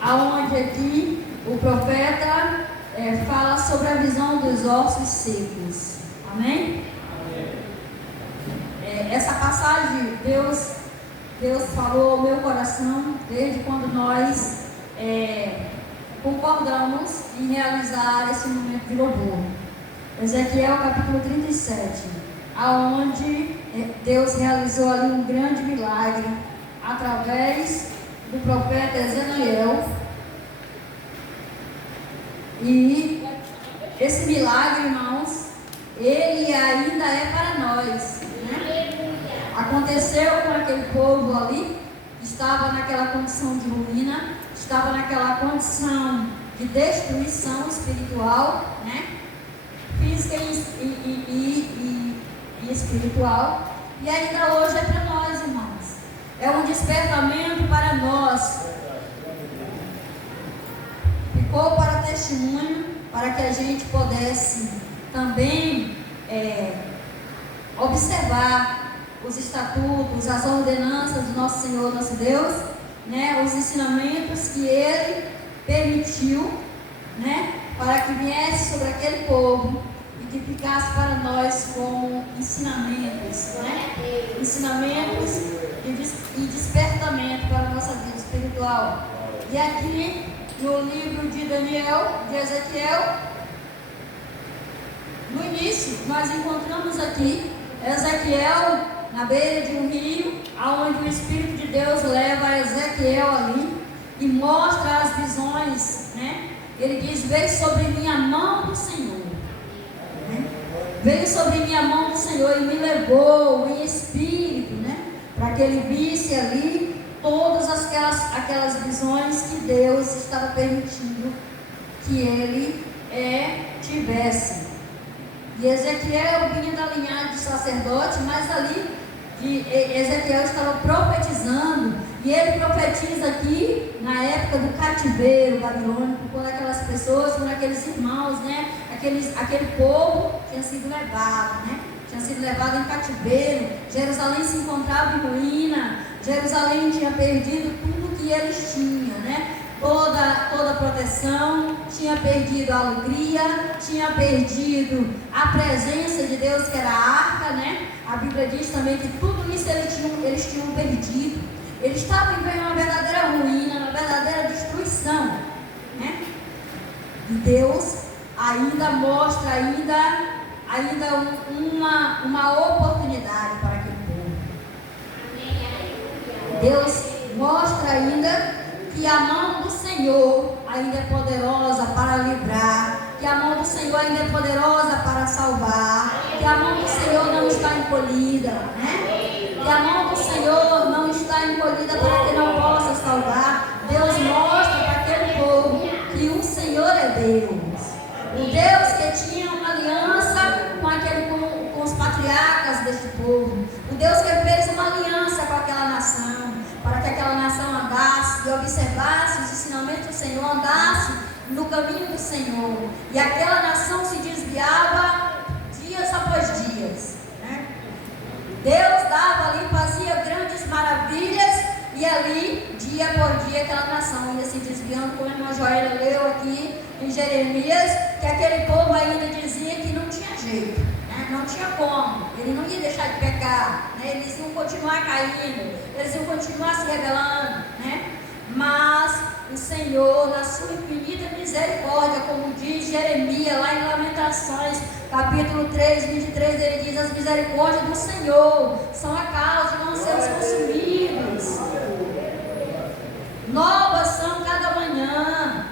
aonde aqui o profeta fala sobre a visão dos ossos secos. Amém? Essa passagem Deus falou ao meu coração desde quando nós concordamos em realizar esse momento de louvor. Ezequiel capítulo 37, aonde Deus realizou ali um grande milagre através do profeta Ezequiel. E esse milagre, irmãos, ele ainda é para nós, né? Aconteceu com aquele povo ali, estava naquela condição de ruína, estava naquela condição de destruição espiritual, né? Física e espiritual. E ainda hoje é para nós, irmãos. É um despertamento para nós. Ficou para testemunho, para que a gente pudesse também observar os estatutos, as ordenanças do nosso Senhor, nosso Deus, né? Os ensinamentos que Ele permitiu, né? Para que viesse sobre aquele povo e que ficasse para nós como ensinamentos, né? Ensinamentos e despertamento para a nossa vida espiritual. E aqui no livro de Daniel, de Ezequiel, no início nós encontramos aqui Ezequiel na beira de um rio, aonde o Espírito de Deus leva Ezequiel ali e mostra as visões, né? Ele diz: veio sobre mim a mão do Senhor, né? Veio sobre mim a mão do Senhor e me levou em espírito, né? Para que ele visse ali todas aquelas visões que Deus estava permitindo que ele tivesse. E Ezequiel vinha da linhagem de sacerdote, mas ali Ezequiel estava profetizando, e ele profetiza aqui na época do cativeiro babilônico, quando aquelas pessoas, quando aqueles irmãos, né, aquele povo tinha sido levado, né? Tinha sido levado em cativeiro. Jerusalém se encontrava em ruína. Jerusalém tinha perdido tudo que eles tinham, né? Toda a proteção, tinha perdido a alegria, tinha perdido a presença de Deus, que era a arca, né? A Bíblia diz também que tudo isso eles tinham perdido. Eles estavam em uma verdadeira ruína, uma verdadeira destruição, né? E Deus ainda mostra uma oportunidade para aquele povo. Deus mostra ainda que a mão do Senhor ainda é poderosa para livrar, que a mão do Senhor ainda é poderosa para salvar, que a mão do Senhor não está encolhida, né? Que a mão do Senhor não está encolhida para que não possa salvar. Deus mostra para aquele povo que o Senhor é Deus. O Deus que tinha uma aliança com os patriarcas deste povo. O Deus que fez uma aliança com aquela nação, para que aquela nação andasse e observasse os ensinamentos do Senhor, andasse no caminho do Senhor. E aquela nação se desviava dias após dias, né? Deus dava ali, fazia grandes maravilhas, e ali, dia por dia, aquela nação ia se desviando, como a irmã Joélia leu aqui em Jeremias, que aquele povo ainda dizia que não tinha jeito, né? Não tinha como, ele não ia deixar de pecar, né? Eles iam continuar caindo, eles iam continuar se rebelando, né? Mas o Senhor, na sua infinita misericórdia, como diz Jeremias lá em Lamentações, capítulo 3, 23, ele diz: as misericórdias do Senhor são a causa de não sermos consumidos. Novas são cada manhã.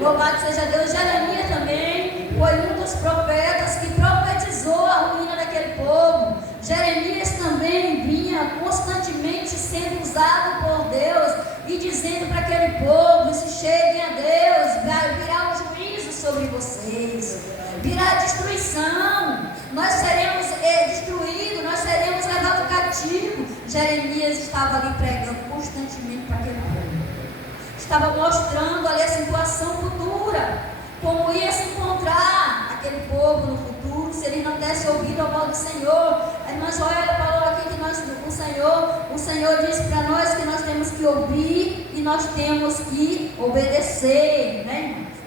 Louvado seja Deus. Jeremias também foi um dos profetas que profetizou a ruína daquele povo. Jeremias também vinha constantemente sendo usado por Deus e dizendo para aquele povo: se cheguem a Deus, virá o juízo sobre vocês, virá a destruição, nós seremos destruídos, nós seremos levados cativo. Jeremias estava ali pregando constantemente para aquele povo. Estava mostrando ali a situação futura, como ia se encontrar aquele povo no futuro, se ele não desse ouvido ao voz do Senhor. A irmã Joélia falou aqui que o Senhor disse para nós que nós temos que ouvir e que nós temos que obedecer, né, irmãos?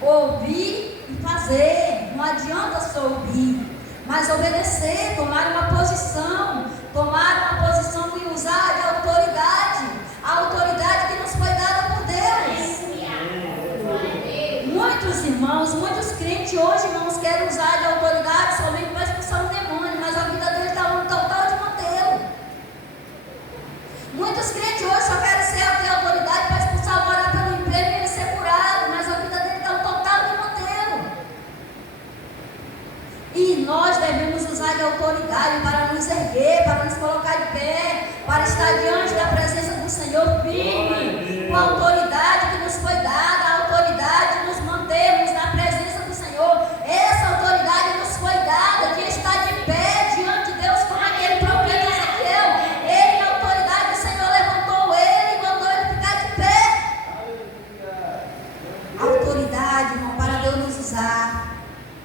Ouvir e fazer. Não adianta só ouvir, mas obedecer, tomar uma posição e usar de autoridade, a autoridade que nos foi dada por Deus. Muitos irmãos, muitos crentes hoje, irmãos, querem usar de autoridade somente para expulsar um demônio, mas a vida deles está um total de manter. Muitos crentes hoje só querem ter autoridade para expulsar o morar pelo emprego e ele ser curado, mas a vida dele está um total de manter. E nós devemos usar de autoridade para nos erguer, para nos colocar de pé, para estar diante da presença do Senhor firme, com a autoridade que nos foi dada, a autoridade de nos mantermos na presença do Senhor. Essa autoridade nos foi dada, de estar de pé diante de Deus, como aquele profeta Ezequiel. Ele, na autoridade do Senhor, levantou ele e mandou ele ficar de pé. Autoridade, irmão, para Deus nos usar.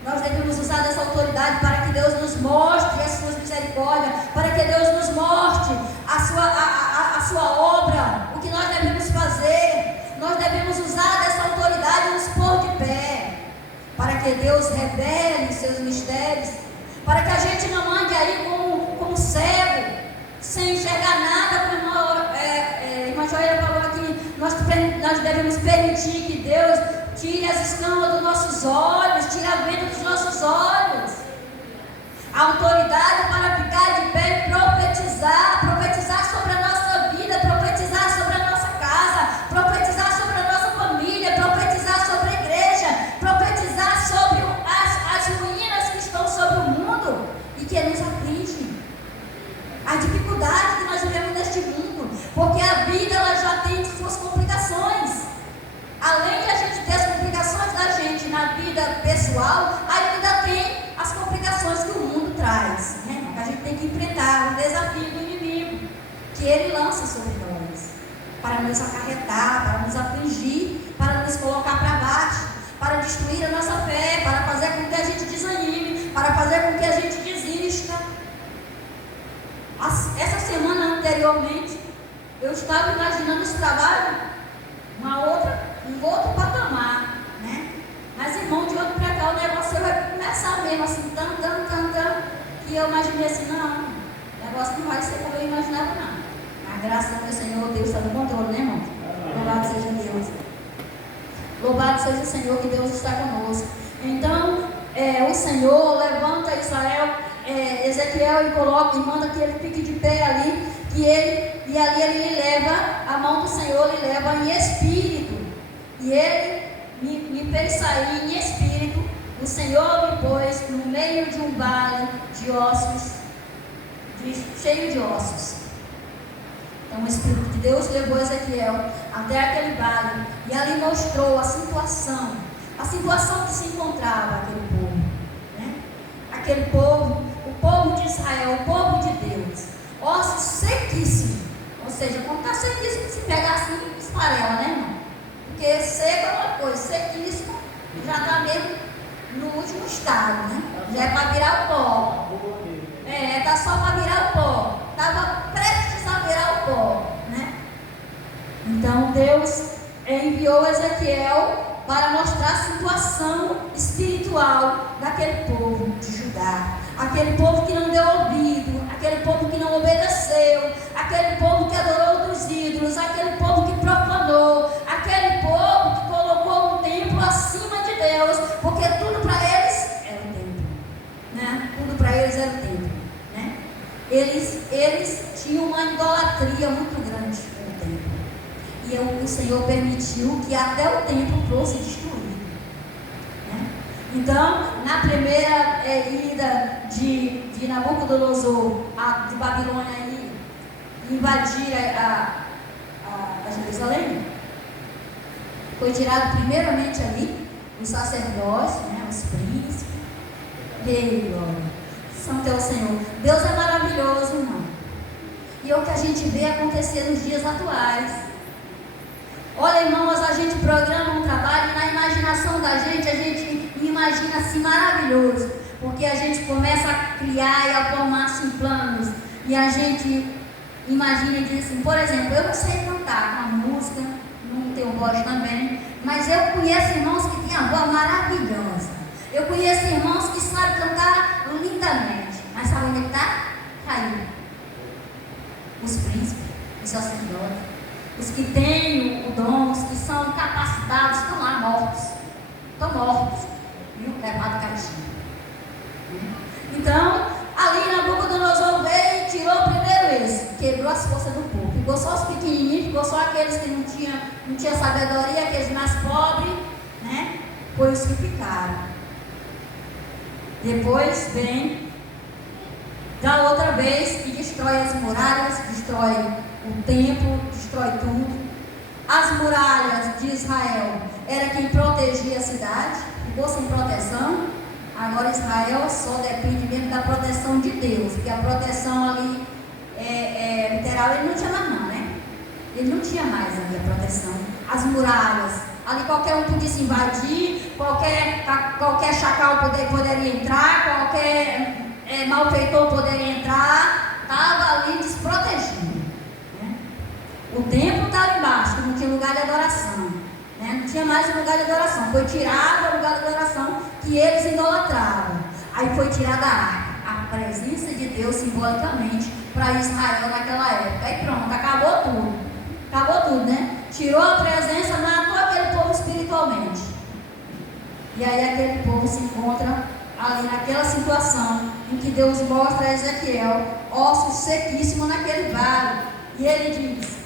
Nós devemos usar dessa autoridade para que Deus nos mostre as suas misericórdias, para que Deus nos mostre a sua obra, o que nós devemos fazer. Nós devemos usar dessa autoridade e nos pôr de pé, para que Deus revele os seus mistérios, para que a gente não ande aí como cego, sem enxergar nada, como a irmã Joelha falou aqui. Nós devemos permitir que Deus tire as escamas dos nossos olhos, tire a venda dos nossos olhos. A autoridade para ficar de pé e profetizar sobre a nossa vida, profetizar sobre a nossa casa, profetizar sobre a nossa família, profetizar sobre a igreja, profetizar sobre as ruínas que estão sobre o mundo e que nos afligem. A dificuldade que nós vivemos neste mundo, porque a vida ela já tem suas complicações. Além de a gente ter as complicações da gente na vida pessoal, ainda tem as complicações que o mundo traz, né? A gente tem que enfrentar o desafio do inimigo, que ele lança sobre nós, para nos acarretar, para nos afligir, para nos colocar para baixo, para destruir a nossa fé, para fazer com que a gente desanime, para fazer com que a gente desista. Essa semana anteriormente, eu estava imaginando esse trabalho, um outro patamar, né? Mas, irmão, de outro para cá, o negócio vai começar mesmo, assim, que eu imaginei assim, não, o negócio não vai ser como eu imaginava, não. Mas graças a Deus, Senhor, Deus está no controle, né, irmão? Louvado seja Deus. Louvado seja o Senhor, que Deus está conosco. Então, o Senhor levanta Israel, Ezequiel, e coloca, e manda que ele fique de pé ali, e ali ele leva, a mão do Senhor lhe leva em espírito. E ele me fez sair em espírito. O Senhor me pôs no meio de um vale de ossos, cheio de ossos. Então o Espírito de Deus levou Ezequiel até aquele vale e ali mostrou a situação que se encontrava aquele povo, né? Aquele povo, o povo de Israel, o povo de Deus, ossos sequíssimos. Ou seja, quando está sequíssimo, se pegar assim, esfarela, né, irmão? Porque seco é uma coisa, sequíssimo já está mesmo no último estado, né? Já é para virar o pó. Está só para virar o pó. Estava prestes a virar o pó, né? Então Deus enviou Ezequiel para mostrar a situação espiritual daquele povo de Judá. Aquele povo que não deu ouvido, aquele povo que não obedeceu, aquele povo que adorou outros ídolos, aquele povo que profanou, aquele povo que colocou um templo acima de Deus, porque tudo para eles era o templo, né? Tudo para eles era o templo, né? Eles tinham uma idolatria muito grande no templo, e o Senhor permitiu que até o templo fosse destruído. Então, na primeira ida de Nabucodonosor de Babilônia e invadir a Jerusalém, foi tirado primeiramente ali os sacerdotes, né, os príncipes. Ei, glória, santo é o Senhor. Deus é maravilhoso, irmão. E é o que a gente vê acontecer nos dias atuais. Olha, irmãos, a gente programa um trabalho e na imaginação da gente, a gente imagina assim maravilhoso, porque a gente começa a criar e a formar assim planos, e a gente imagina e diz assim, por exemplo, eu não sei cantar uma música, música, não tenho voz também, mas eu conheço irmãos que têm a voz maravilhosa. Eu conheço irmãos que sabem cantar lindamente, mas sabe onde está? Caiu. Os príncipes, os sacerdotes, os que têm o dom, os que são capacitados, estão lá mortos. Estão mortos. Viu? Levado caixinha. Então, ali Nabucodonosor veio e tirou primeiro esse, quebrou as forças do povo. Ficou só os pequenininhos, ficou só aqueles que não tinham sabedoria, aqueles mais pobres, né? Foi os que ficaram. Depois vem da outra vez que destrói as muralhas, destrói o templo, destrói tudo. As muralhas de Israel era quem protegia a cidade, ficou sem proteção. Agora Israel só depende mesmo da proteção de Deus, porque a proteção ali literal ele não tinha mais não, né? Ele não tinha mais ali a proteção. As muralhas, ali qualquer um podia se invadir, qualquer chacal poderia entrar, qualquer malfeitor poderia entrar, estava ali desprotegido. Né? O templo estava embaixo, que não tinha lugar de adoração. Né? Não tinha mais um lugar de adoração. Foi tirado o lugar de adoração que eles idolatravam. Aí foi tirada a arca, a presença de Deus simbolicamente para Israel naquela época. Aí pronto, acabou tudo. Acabou tudo, né? Tirou a presença, matou aquele povo espiritualmente. E aí aquele povo se encontra ali naquela situação em que Deus mostra a Ezequiel ossos sequíssimos naquele vale. E ele diz: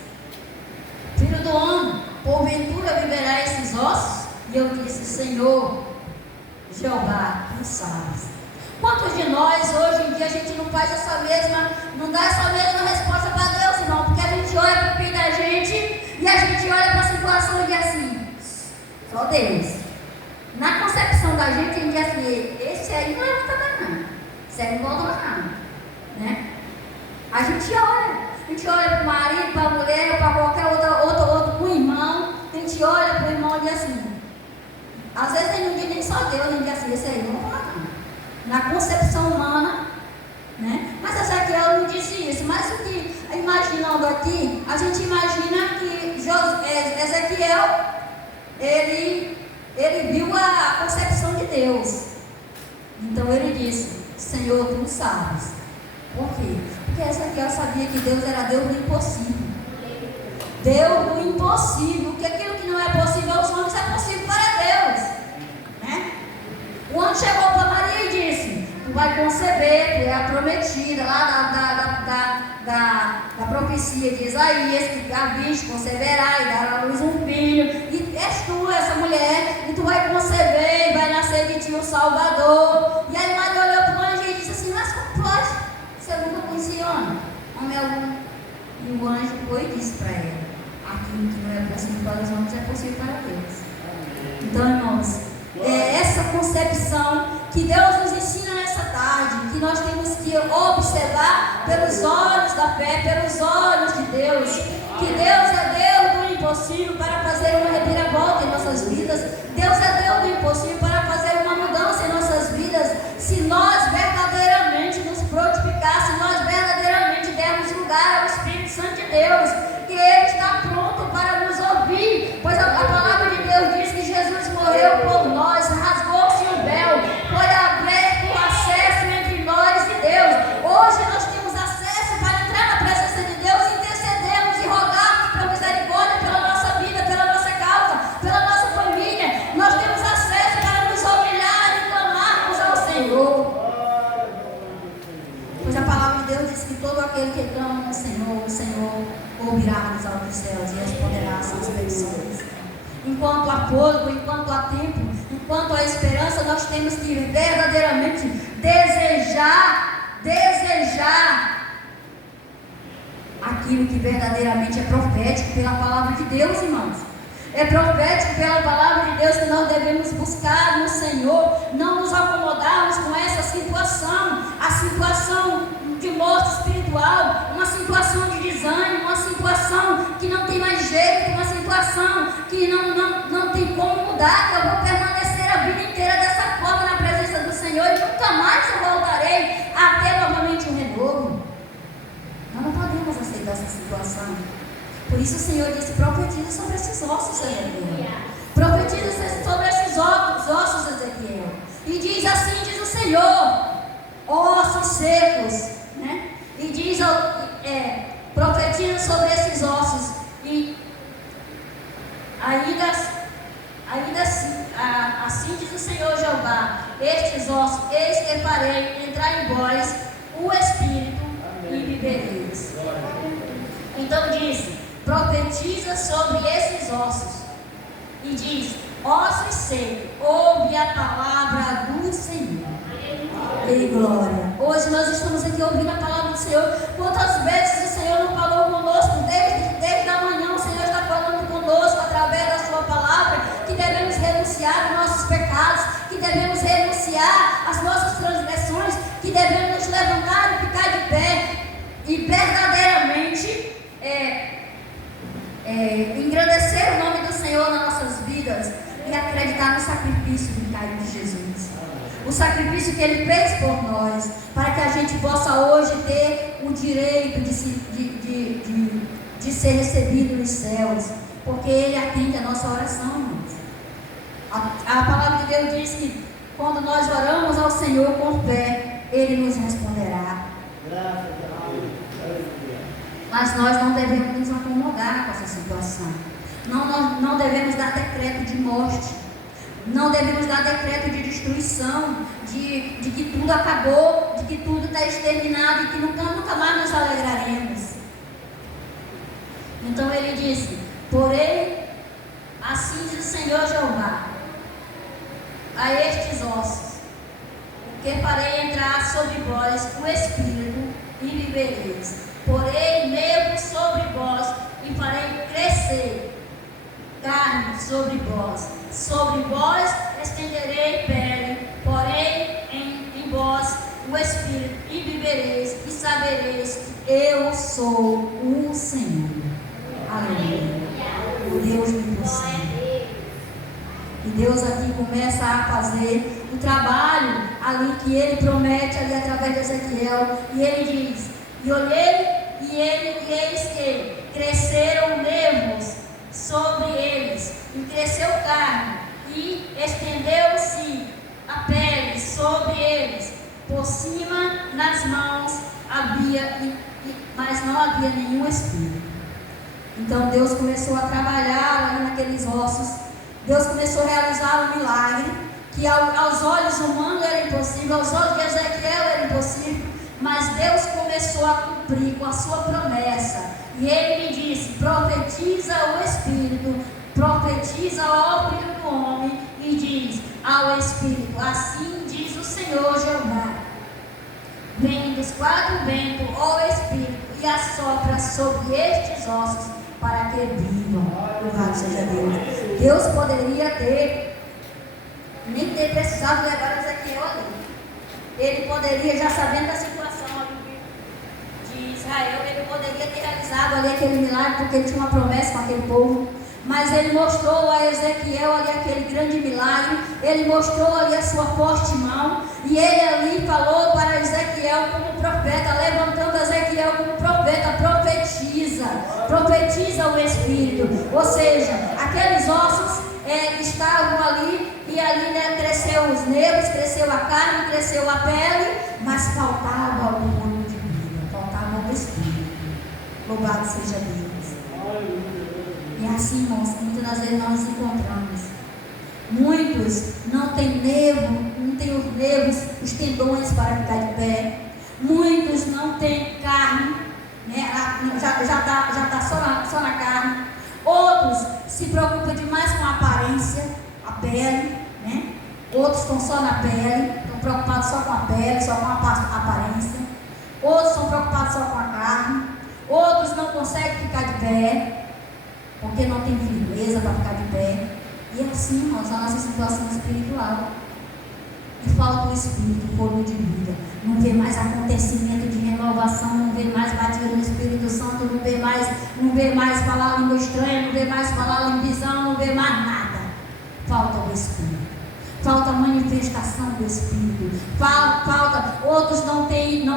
filho do homem, porventura viverá esses ossos? E eu disse: Senhor, Jeová, tu sabes. Quantos de nós hoje em dia a gente não faz não dá essa mesma resposta para Deus, irmão? Porque a gente olha para o filho da gente e a gente olha para a situação e diz assim: só Deus. Na concepção da gente, a gente diz assim: esse aí não é muito não. Esse aí não volta mais não. Né? A gente olha para o marido, para a mulher, para qualquer outro irmão, a gente olha para o irmão e diz assim. Às vezes a gente não diz nem só Deus, a gente diz assim: esse aí não volta não. Na concepção humana, né? Mas Ezequiel não disse isso. Mas o que, imaginando aqui, a gente imagina que Ezequiel, ele viu a concepção de Deus. Então ele disse: Senhor, tu sabes. Por quê? Porque Ezequiel sabia que Deus era Deus do impossível. Deus do impossível. Porque aquilo que não é possível aos homens é possível para Deus. Né? O anjo chegou para Maria e disse: tu vai conceber, tu é a prometida lá da profecia de Isaías, que a viste, conceberá e dará à luz um filho, e és tu essa mulher, e tu vai conceber e vai nascer de ti o Salvador. E aí Maria olhou para o anjo e disse assim: mas como pode? Você nunca conhecia homem algum. E o anjo foi e disse para ela: aquilo que não é possível para os homens é possível para Deus. Então, irmãos, é essa concepção que Deus nos ensina nessa tarde, que nós temos que observar pelos olhos da fé, pelos olhos de Deus, que Deus é Deus do impossível para fazer uma reviravolta em nossas vidas. Deus é Deus do impossível para fazer uma mudança em nossas vidas, se nós verdadeiramente nos frutificar, se nós verdadeiramente dermos lugar ao Espírito Santo de Deus, que Ele está pronto para nos ouvir, pois a palavra de Deus diz que Jesus morreu por nós, rasgou-se o véu, foi aberto o acesso entre nós e Deus. Hoje nós temos acesso para entrar na presença de Deus, intercedermos e rogarmos pela misericórdia, pela nossa vida, pela nossa causa, pela nossa família. Nós temos acesso para nos humilhar e clamarmos ao Senhor. Pois a palavra de Deus diz que todo aquele que clama no Senhor, o Senhor ouvirá nos altos céus e responderá às suas petições. Enquanto há fôlego, enquanto há tempo, enquanto há esperança, nós temos que verdadeiramente desejar aquilo que verdadeiramente é profético pela palavra de Deus, irmãos. É profético pela palavra de Deus que nós devemos buscar no Senhor, não nos acomodarmos com essa situação, a situação de morte espiritual, uma situação de desânimo, uma situação que não tem mais jeito, uma situação que não tem como mudar, que eu vou permanecer a vida inteira dessa forma na presença do Senhor e nunca mais eu voltarei a ter novamente um renovo. Nós não podemos aceitar essa situação. Por isso o Senhor disse: profetiza sobre esses ossos, Ezequiel. Profetiza sobre esses ossos, Ezequiel. E diz assim, diz o Senhor: ossos secos, né? E diz, profetiza sobre esses ossos. E ainda assim diz o Senhor Jeová: estes ossos, eis que farei entrar em vós o Espírito, e vivereis. Então diz: profetiza sobre esses ossos. E diz: ossos secos, ouve a palavra do Senhor. E glória. Hoje nós estamos aqui ouvindo a palavra do Senhor. Quantas vezes o Senhor não falou conosco? Desde a manhã o Senhor está falando conosco através da sua palavra, que devemos renunciar aos nossos pecados, que devemos renunciar às nossas transgressões, que devemos nos levantar e ficar de pé e verdadeiramente engrandecer o nome do Senhor nas nossas vidas e acreditar no sacrifício vicario de Jesus. O sacrifício que Ele fez por nós, para que a gente possa hoje ter o direito de ser recebido nos céus, porque Ele atende a nossa oração, irmãos. A palavra de Deus diz que quando nós oramos ao Senhor com fé, Ele nos responderá. Mas nós não devemos nos acomodar com essa situação. Não devemos dar decreto de morte. Não devemos dar decreto de destruição, de que tudo acabou, de que tudo está exterminado e que nunca mais nos alegraremos. Então ele disse: porém, assim diz o Senhor Jeová a estes ossos, que farei entrar sobre vós o Espírito e vivereis. Porém, medo sobre vós e farei crescer carne sobre vós estenderei pele, porém em vós o Espírito, e vivereis e sabereis que eu sou o Senhor. Aleluia. O Deus me possui. E Deus aqui começa a fazer o trabalho ali que Ele promete ali através de Ezequiel, e Ele diz: e olhei e eis que cresceram nervos sobre eles, e cresceu carne, e estendeu-se a pele sobre eles, por cima nas mãos havia, mas não havia nenhum espírito. Então Deus começou a trabalhar ali naqueles ossos. Deus começou a realizar um milagre que aos olhos humanos era impossível, aos olhos de Ezequiel era impossível, mas Deus começou a cumprir com a sua promessa. E Ele me disse: profetiza o Espírito, profetiza ao Filho do Homem, e diz ao Espírito: assim diz o Senhor Jeová: vem dos quatro ventos, ó Espírito, e assopra sobre estes ossos, para que vivam. Louvado seja Deus. Deus poderia nem ter precisado levar Ezequiel ali. Ele poderia, já sabendo da situação ali de Israel, ele poderia ter realizado ali aquele milagre, porque ele tinha uma promessa com aquele povo. Mas ele mostrou a Ezequiel ali aquele grande milagre. Ele mostrou ali a sua forte mão. E ele ali falou para Ezequiel como profeta, levantando Ezequiel como profeta: profetiza o Espírito. Ou seja, aqueles ossos estavam ali, e ali cresceu os nervos, cresceu a carne, cresceu a pele, mas faltava o óleo de vida, faltava o Espírito. Louvado seja Deus. E assim, irmãos, muitas vezes nós nos encontramos. Muitos não têm nervo, não têm os nervos, os tendões para ficar de pé. Muitos não têm carne, né? Já está só na carne. Outros se preocupam demais com a aparência, a pele, né? Outros estão só na pele, estão preocupados só com a pele, só com a aparência. Outros estão preocupados só com a carne. Outros não conseguem ficar de pé, porque não tem firmeza para ficar de pé. E é assim, irmãos, a nossa situação espiritual. E falta o Espírito, o fogo de vida. Não vê mais acontecimento de renovação, não vê mais batida do Espírito Santo, não vê mais falar língua estranha, não vê mais falar em visão, não vê mais nada. Falta o Espírito. Falta a manifestação do Espírito. Outros não têm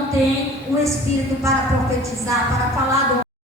o Espírito para profetizar, para falar do